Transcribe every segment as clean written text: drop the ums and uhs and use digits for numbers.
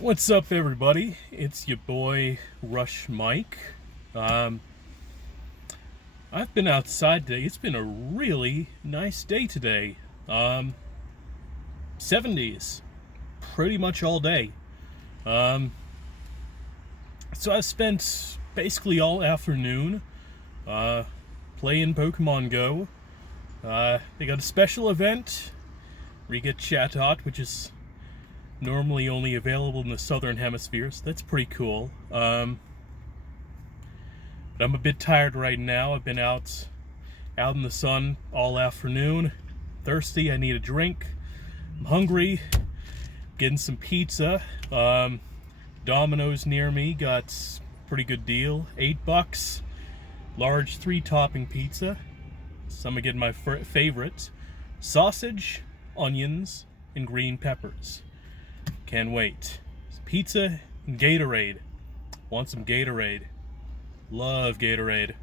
What's up, everybody? It's your boy Rush Mike. Um, I've been outside today. It's been a really nice day today. 70s, pretty much all day. Um, so I've spent basically all afternoon playing Pokemon Go. They got a special event where you get Chatot, which is normally only available in the southern hemisphere, so that's pretty cool. But I'm a bit tired right now. I've been out in the sun all afternoon. Thirsty, I need a drink. I'm hungry. Getting some pizza. Domino's near me got a pretty good deal. $8. Large 3-topping pizza. So I'm gonna get my favorite. Sausage, onions, and green peppers. Can't wait. Pizza and Gatorade. Want some Gatorade. Love Gatorade.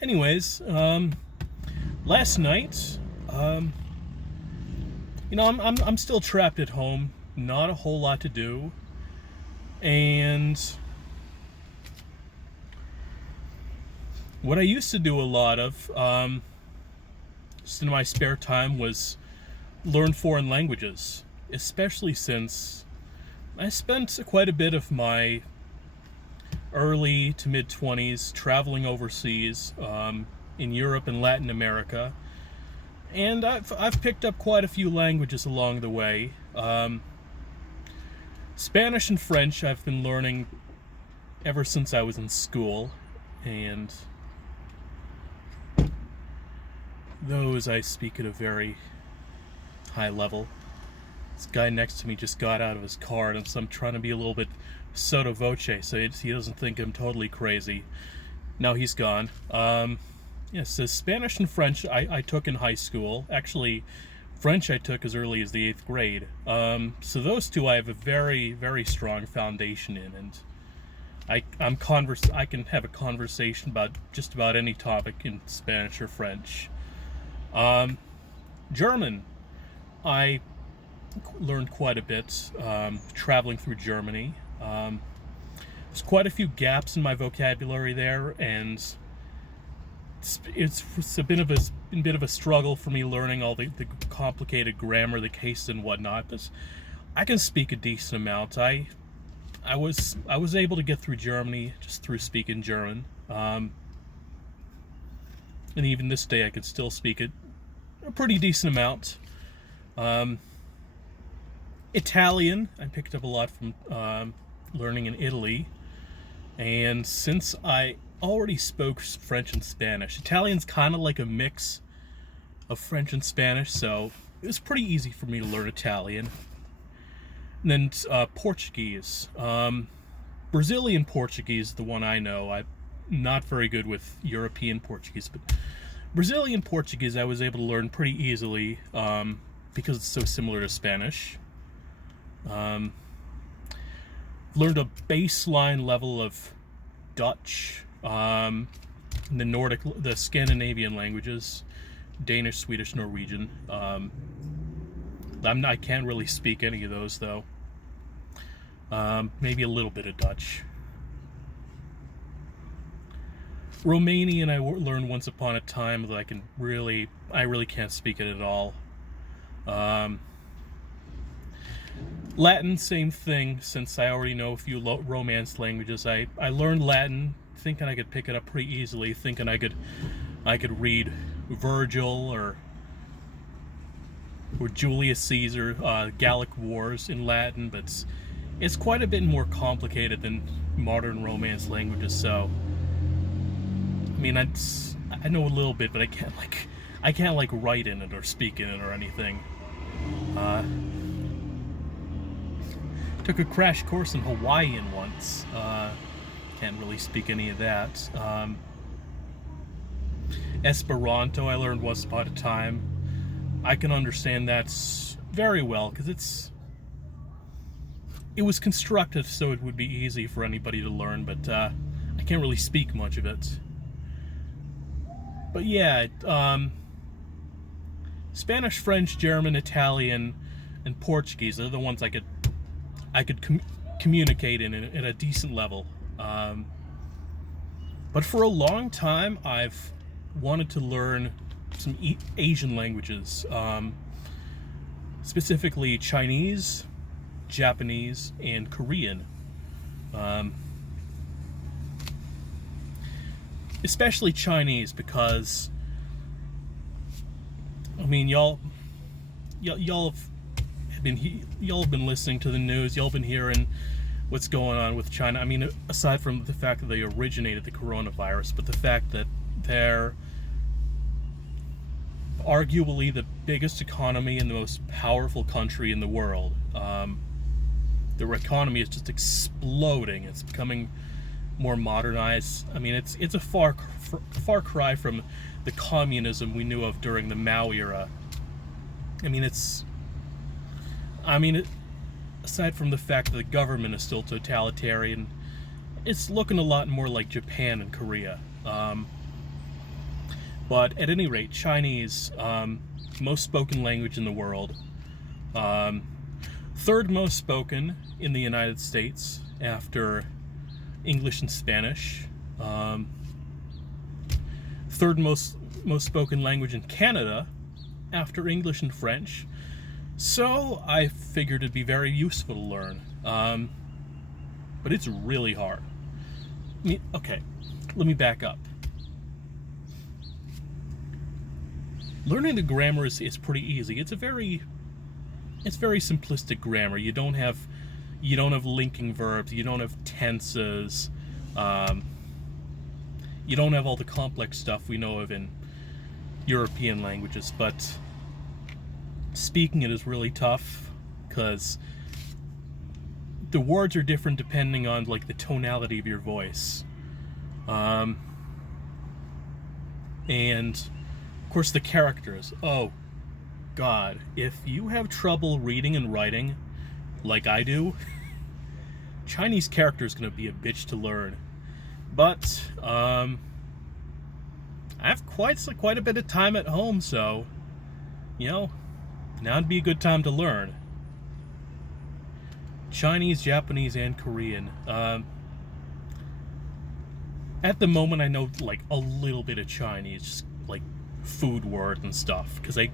Anyways, last night, I'm still trapped at home. Not a whole lot to do. And what I used to do a lot of, just in my spare time, was learn foreign languages, especially since I spent quite a bit of my early to mid 20s traveling overseas, in Europe and Latin America, and I've picked up quite a few languages along the way. Spanish and French I've been learning ever since I was in school, and those I speak at a very high level. This guy next to me just got out of his car, and so I'm trying to be a little bit sotto voce so he doesn't think I'm totally crazy. Now he's gone. Yes, so Spanish and French I took in high school. Actually, French I took as early as the 8th grade. So those two I have a very, very strong foundation in, and I can have a conversation about just about any topic in Spanish or French. German I learned quite a bit traveling through Germany. There's quite a few gaps in my vocabulary there, and it's a bit of a struggle for me learning all the complicated grammar, the cases and whatnot. But I can speak a decent amount. I was able to get through Germany just through speaking German, and even this day I could still speak it a pretty decent amount. Italian I picked up a lot from learning in Italy, and since I already spoke French and Spanish, Italian's kind of like a mix of French and Spanish, so it was pretty easy for me to learn Italian. And then Portuguese, Brazilian Portuguese, the one I know. I'm not very good with European Portuguese, but Brazilian Portuguese I was able to learn pretty easily, because it's so similar to Spanish. Learned a baseline level of Dutch, the Scandinavian languages, Danish, Swedish, Norwegian. I can't really speak any of those though. Maybe a little bit of Dutch. Romanian I learned once upon a time, that I really can't speak it at all. Latin, same thing, since I already know a few Romance languages. I learned Latin thinking I could pick it up pretty easily, thinking I could read Virgil or Julius Caesar, Gallic Wars in Latin, but it's quite a bit more complicated than modern Romance languages. So I mean, I know a little bit, but I can't write in it or speak in it or anything. Took a crash course in Hawaiian once. Can't really speak any of that. Esperanto I learned once upon a time. I can understand that very well because it was constructed so it would be easy for anybody to learn, but I can't really speak much of it. But yeah, Spanish, French, German, Italian, and Portuguese. They're the ones I could communicate in a decent level. But for a long time, I've wanted to learn some Asian languages, specifically Chinese, Japanese, and Korean. Especially Chinese, because I mean, y'all have been listening to the news. Y'all been hearing what's going on with China. I mean, aside from the fact that they originated the coronavirus, but the fact that they're arguably the biggest economy and the most powerful country in the world. Their economy is just exploding. It's becoming more modernized. I mean, it's a far cry from the communism we knew of during the Mao era. Aside from the fact that the government is still totalitarian, it's looking a lot more like Japan and Korea. But at any rate, Chinese, most spoken language in the world, third most spoken in the United States after English and Spanish, third most spoken language in Canada after English and French. So I figured it'd be very useful to learn, but it's really hard. Okay, let me back up. Learning the grammar is pretty easy. It's very simplistic grammar. You don't have linking verbs. You don't have tenses. You don't have all the complex stuff we know of in European languages. But speaking it is really tough, because the words are different depending on like the tonality of your voice, and of course the characters. Oh God, if you have trouble reading and writing like I do, Chinese character is going to be a bitch to learn. But I have quite a bit of time at home, so now would be a good time to learn Chinese, Japanese, and Korean. At the moment, I know like a little bit of Chinese, just like food words and stuff, because I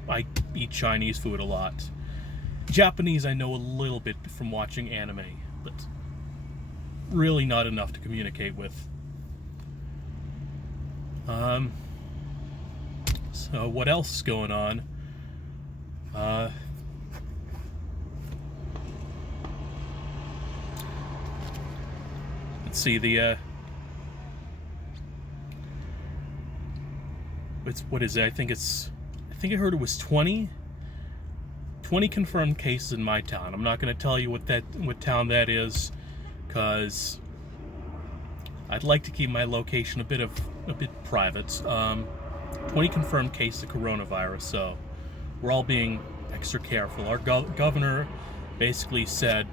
eat Chinese food a lot. Japanese I know a little bit from watching anime, but really not enough to communicate with. So what else is going on? Let's see, what is it? I think I heard it was 20 confirmed cases in my town. I'm not going to tell you what town that is, because I'd like to keep my location a bit private. 20 confirmed cases of coronavirus, so we're all being extra careful. Our governor basically said,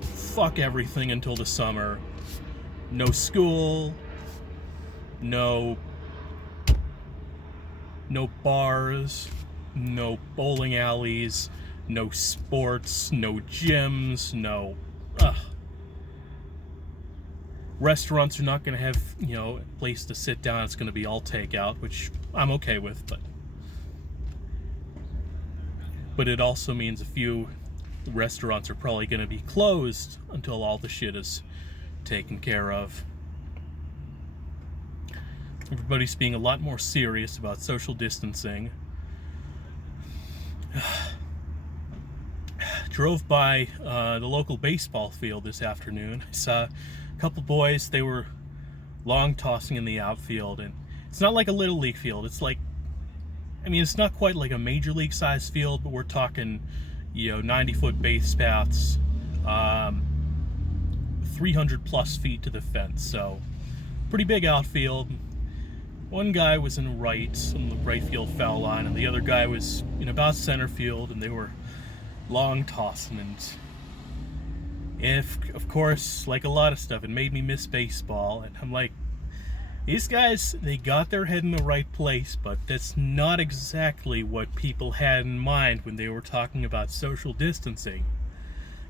fuck everything until the summer. No school, no bars, no bowling alleys, no sports, no gyms, no restaurants are not going to have a place to sit down. It's going to be all takeout, which I'm okay with, but it also means a few restaurants are probably going to be closed until all the shit is taken care of. Everybody's being a lot more serious about social distancing. Drove by the local baseball field this afternoon. I saw a couple boys. They were long tossing in the outfield, and it's not like a little league field. It's like, it's not quite like a major league size field, but we're talking 90-foot base paths, 300 plus feet to the fence, so pretty big outfield. One guy was in the right field foul line, and the other guy was in about center field, and they were long tossing. And of course, like a lot of stuff, it made me miss baseball. And I'm like, These guys, they got their head in the right place, but that's not exactly what people had in mind when they were talking about social distancing.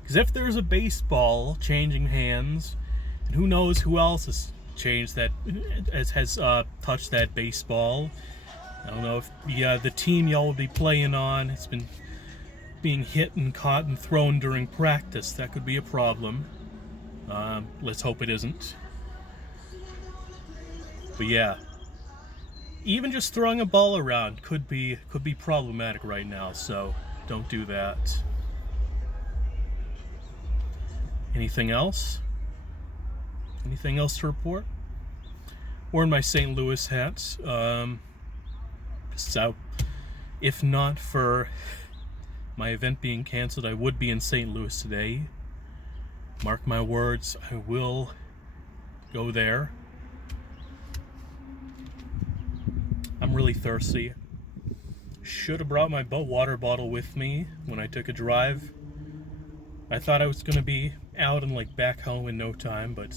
Because if there's a baseball changing hands, and who knows who else has changed that, has touched that baseball. I don't know if the team y'all will be playing on has been being hit and caught and thrown during practice. That could be a problem. Let's hope it isn't. But yeah, even just throwing a ball around could be problematic right now, so don't do that. Anything else? Anything else to report? Wearing my St. Louis hat. So, if not for my event being canceled, I would be in St. Louis today. Mark my words, I will go there. I'm really thirsty. Should have brought my water bottle with me when I took a drive. I thought I was going to be out and like back home in no time, but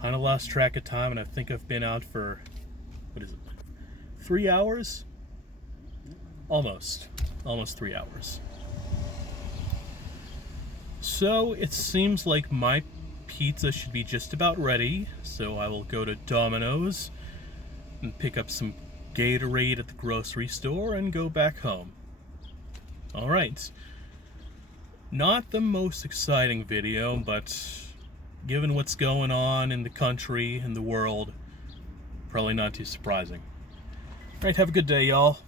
kind of lost track of time, and I think I've been out for, 3 hours? Almost 3 hours. So it seems like my pizza should be just about ready, so I will go to Domino's and pick up some Gatorade at the grocery store and go back home. Alright. Not the most exciting video, but given what's going on in the country and the world, probably not too surprising. Alright, have a good day, y'all.